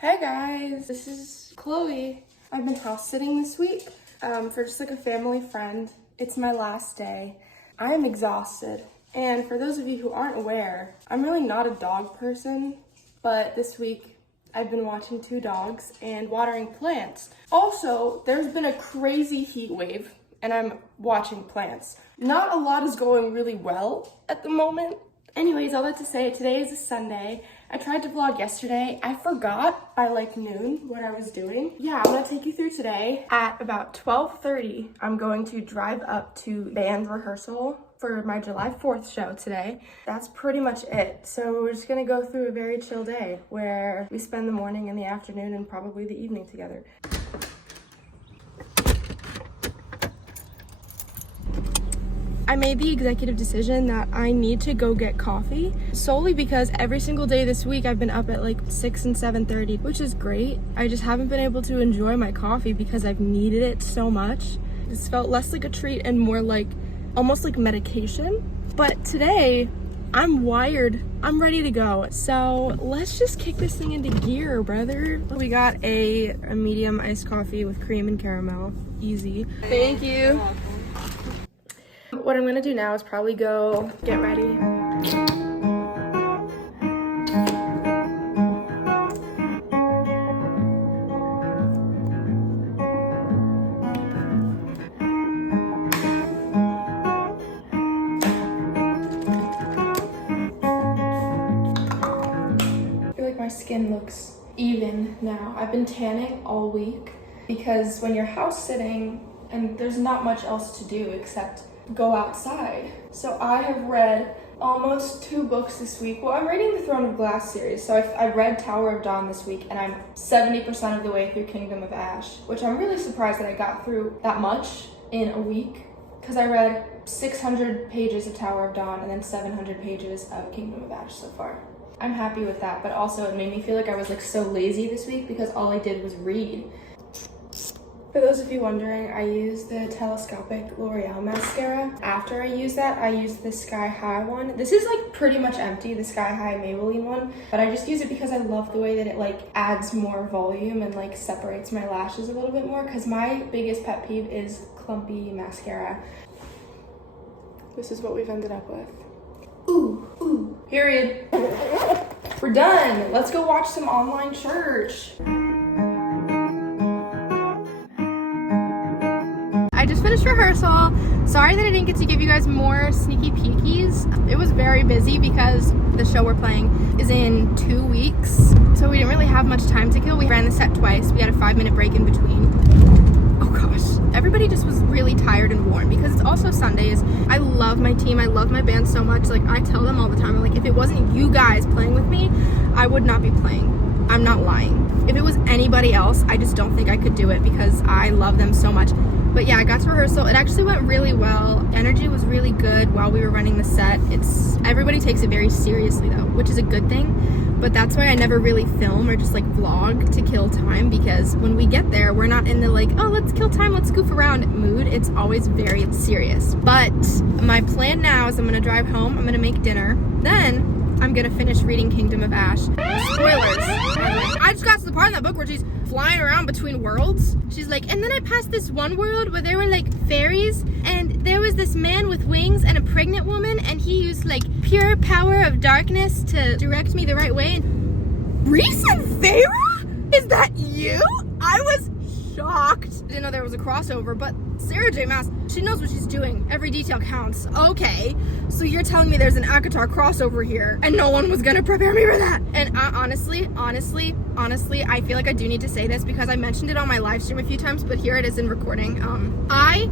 Hey guys, this is Chloe. I've been house sitting this week for just like a family friend. It's my last day. I am exhausted. And for those of you who aren't aware, I'm really not a dog person, but this week I've been watching 2 dogs and watering plants. Also, there's been a crazy heat wave and I'm watching plants. Not a lot is going really well at the moment. Anyways, all that to say, today is a Sunday. I tried to vlog yesterday. I forgot by like noon what I was doing. Yeah, I'm gonna take you through today. At about 12:30, I'm going to drive up to band rehearsal for my July 4th show today. That's pretty much it. So we're just gonna go through a very chill day where we spend the morning and the afternoon and probably the evening together. I made the executive decision that I need to go get coffee solely because every single day this week I've been up at like 6 and 7:30, which is great. I just haven't been able to enjoy my coffee because I've needed it so much. This felt less like a treat and more like almost like medication. But today I'm wired. I'm ready to go. So let's just kick this thing into gear, brother. We got a medium iced coffee with cream and caramel. Easy. Thank you. What I'm gonna do now is probably go get ready. I feel like my skin looks even now. I've been tanning all week because when you're house sitting and there's not much else to do except go outside. So I have read almost 2 books this week. Well, I'm reading the Throne of Glass series. So I read Tower of Dawn this week and I'm 70% of the way through Kingdom of Ash, which I'm really surprised that I got through that much in a week because I read 600 pages of Tower of Dawn and then 700 pages of Kingdom of Ash so far. I'm happy with that, but also it made me feel like I was like so lazy this week because all I did was read. For those of you wondering, I use the telescopic L'Oreal mascara. After I use that, I use the Sky High one. This is like pretty much empty, the Sky High Maybelline one, but I just use it because I love the way that it like adds more volume and like separates my lashes a little bit more because my biggest pet peeve is clumpy mascara. This is what we've ended up with. Ooh, period. We're done. Let's go watch some online church. I just finished rehearsal. Sorry that I didn't get to give you guys more sneaky peekies. It was very busy because the show we're playing is in 2 weeks. So we didn't really have much time to kill. We ran the set twice. We had a 5-minute break in between. Oh gosh. Everybody just was really tired and worn because it's also Sundays. I love my team. I love my band so much. Like I tell them all the time, I'm like, if it wasn't you guys playing with me, I would not be playing. I'm not lying. If it was anybody else, I just don't think I could do it because I love them so much. But yeah, I got to rehearsal. It actually went really well. Energy was really good while we were running the set. Everybody takes it very seriously though, which is a good thing. But that's why I never really film or just like vlog to kill time because when we get there, we're not in the like, oh, let's kill time, let's goof around mood. It's always very serious. But my plan now is I'm gonna drive home, I'm gonna make dinner. Then I'm gonna finish reading Kingdom of Ash. Spoilers. I just got to the part in that book where she's flying around between worlds. She's like, and then I passed this one world where there were like fairies and there was this man with wings and a pregnant woman and he used like pure power of darkness to direct me the right way. And Reese and Sarah? Is that you? I was shocked. I didn't know there was a crossover, but Sarah J. Maas, she knows what she's doing. Every detail counts. Okay, so you're telling me there's an Akatar crossover here and no one was gonna prepare me for that. And honestly, I feel like I do need to say this because I mentioned it on my live stream a few times, but here it is in recording. I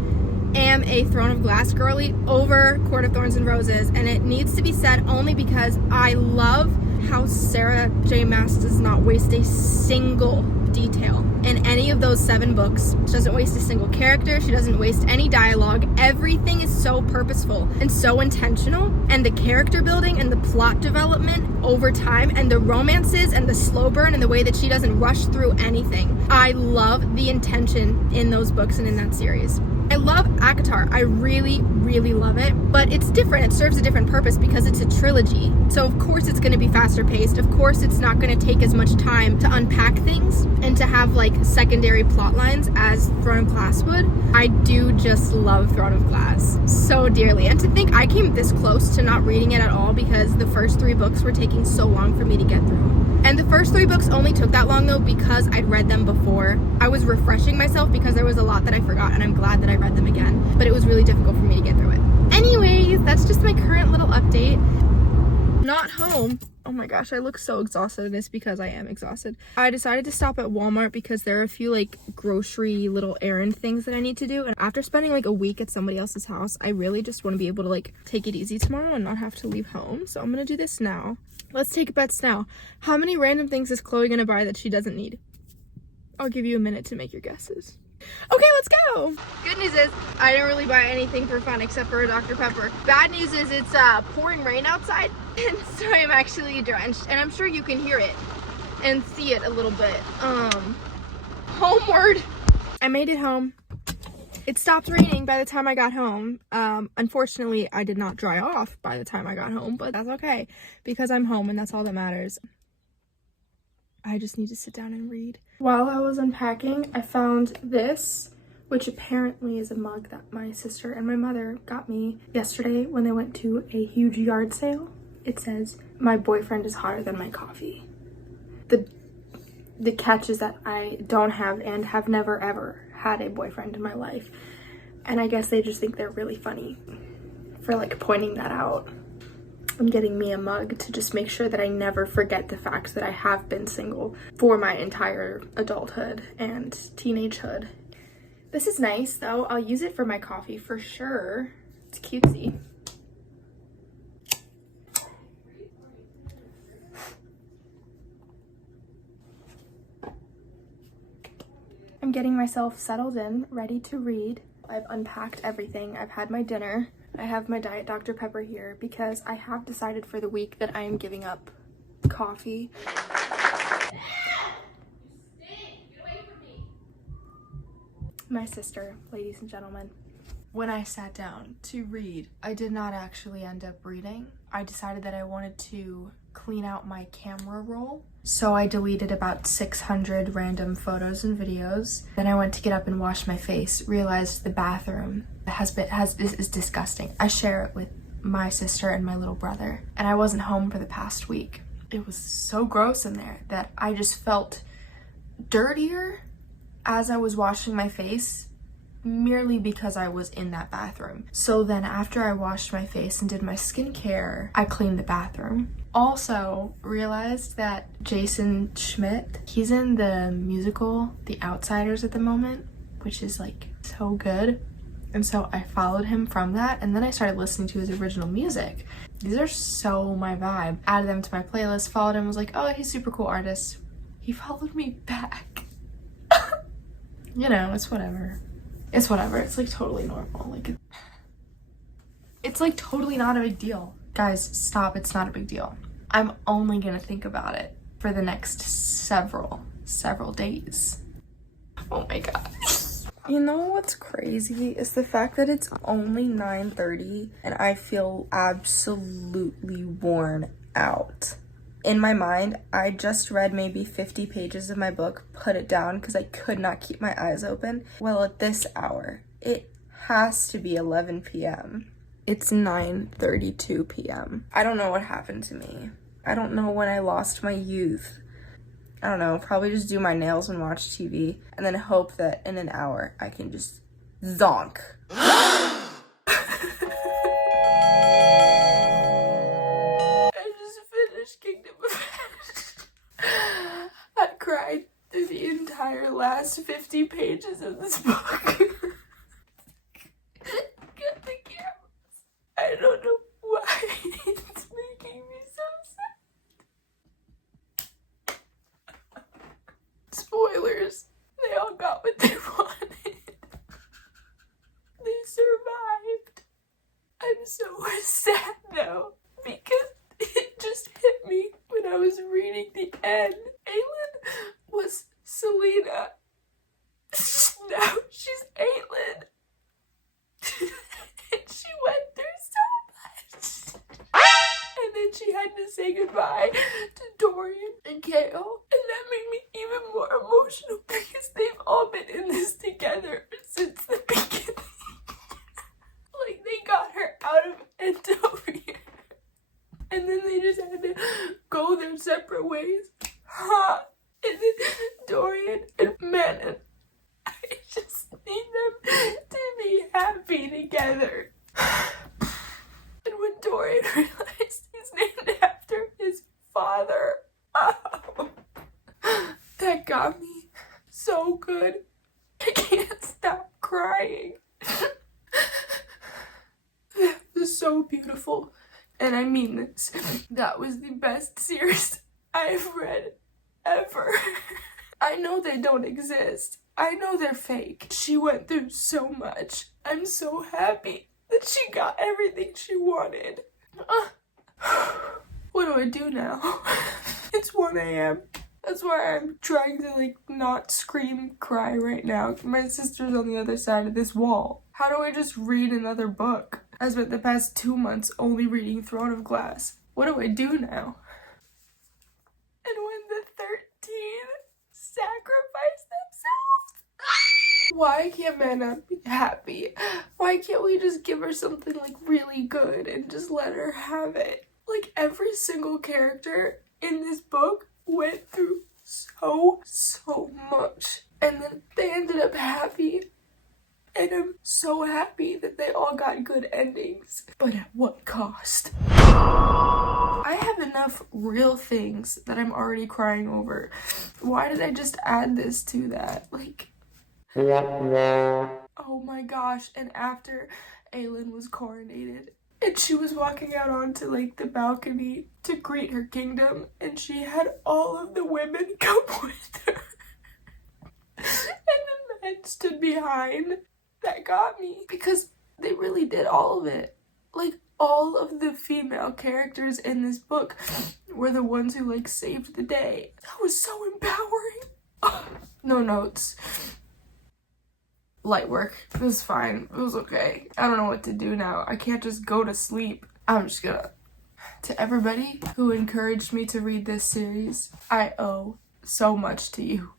am a Throne of Glass girly over Court of Thorns and Roses, and it needs to be said only because I love how Sarah J. Maas does not waste a single detail in any of those 7 books. She doesn't waste a single character. She doesn't waste any dialogue. Everything is so purposeful and so intentional, and the character building and the plot development over time and the romances and the slow burn and the way that she doesn't rush through anything. I love the intention in those books and in that series. I love ACOTAR. I really, really love it, but it's different. It serves a different purpose because it's a trilogy. So of course it's going to be faster paced. Of course it's not going to take as much time to unpack things and to have like secondary plot lines as Throne of Glass would. I do just love Throne of Glass so dearly. And to think I came this close to not reading it at all because the first 3 books were taking so long for me to get through. And the first 3 books only took that long though because I'd read them before. I was refreshing myself because there was a lot that I forgot, and I'm glad that I read them again, but it was really difficult for me to get through it. Anyways, that's just my current little update. Not home. Oh my gosh, I look so exhausted, and it's because I am exhausted. I decided to stop at Walmart because there are a few like grocery little errand things that I need to do, and after spending like a week at somebody else's house, I really just want to be able to like take it easy tomorrow and not have to leave home. So I'm gonna do this now. Let's take bets now. How many random things is Chloe gonna buy that she doesn't need? I'll give you a minute to make your guesses. Okay, let's go. Good news is I didn't really buy anything for fun except for a Dr. Pepper. Bad news is it's pouring rain outside, and so I'm actually drenched, and I'm sure you can hear it and see it a little bit. Homeward. I made it home. It stopped raining by the time I got home. Unfortunately, I did not dry off by the time I got home, but that's okay because I'm home and that's all that matters. I just need to sit down and read. While I was unpacking, I found this, which apparently is a mug that my sister and my mother got me yesterday when they went to a huge yard sale. It says, "My boyfriend is hotter than my coffee." The catch is that I don't have and have never ever had a boyfriend in my life. And I guess they just think they're really funny for like pointing that out and getting me a mug to just make sure that I never forget the fact that I have been single for my entire adulthood and teenagehood. This is nice though. I'll use it for my coffee for sure. It's cutesy. I'm getting myself settled in, ready to read. I've unpacked everything. I've had my dinner. I have my Diet Dr. Pepper here because I have decided for the week that I am giving up coffee. My sister, ladies and gentlemen. When I sat down to read, I did not actually end up reading. I decided that I wanted to clean out my camera roll. So I deleted about 600 random photos and videos. Then I went to get up and wash my face, realized the bathroom is disgusting. I share it with my sister and my little brother, and I wasn't home for the past week. It was so gross in there that I just felt dirtier as I was washing my face merely because I was in that bathroom. So then after I washed my face and did my skincare, I cleaned the bathroom. Also realized that Jason Schmidt, he's in the musical The Outsiders at the moment, which is like so good. And so I followed him from that, and then I started listening to his original music. These are so my vibe. Added them to my playlist, followed him, was like, oh, he's a super cool artist. He followed me back. You know, it's whatever. It's whatever. It's like totally normal. Like, it's like totally not a big deal. Guys, stop. It's not a big deal. I'm only gonna think about it for the next several days. Oh my god. You know what's crazy is the fact that it's only 9:30 and I feel absolutely worn out. In my mind, I just read maybe 50 pages of my book, put it down because I could not keep my eyes open. Well, at this hour, it has to be 11 p.m. It's 9:32 p.m. I don't know what happened to me. I don't know when I lost my youth. I don't know, probably just do my nails and watch TV and then hope that in an hour I can just zonk. I just finished Kingdom of Heaven. I cried through the entire last 50 pages of this book. Get the cameras. I don't know why it's making me so sad. Spoilers, they all got what they wanted. They survived. I'm so sad now because it just hit me when I was reading the end. Aelin was Selena. Now she's Aelin. had to say goodbye to Dorian and Kale, and that made me even more emotional because they've all been in this together since the beginning. Like, they got her out of Antovia, and then they just had to go their separate ways. Huh? And then Dorian and Manon, I just need them to be happy together. And when Dorian realized he's named after his father, oh, that got me so good. I can't stop crying. That was so beautiful. And I mean this. That was the best series I've read ever. I know they don't exist. I know they're fake. She went through so much. I'm so happy that she got everything she wanted. What do I do now? It's 1 a.m. That's why I'm trying to like not scream, cry right now. My sister's on the other side of this wall. How do I just read another book? I spent the past 2 months only reading Throne of Glass. What do I do now? And when the 13 sacrifice themselves? Why can't Manna be happy? Why can't we just give her something like really good and just let her have it? Like every single character in this book went through so much. And then they ended up happy. And I'm so happy that they all got good endings. But at what cost? I have enough real things that I'm already crying over. Why did I just add this to that? Like, oh my gosh. And after Aelin was coronated, and she was walking out onto like the balcony to greet her kingdom, and she had all of the women come with her. And the men stood behind. That got me because they really did all of it. Like, all of the female characters in this book were the ones who like saved the day. That was so empowering. No notes. Light work. It was fine. It was okay. I don't know what to do now. I can't just go to sleep. I'm just gonna... To everybody who encouraged me to read this series, I owe so much to you.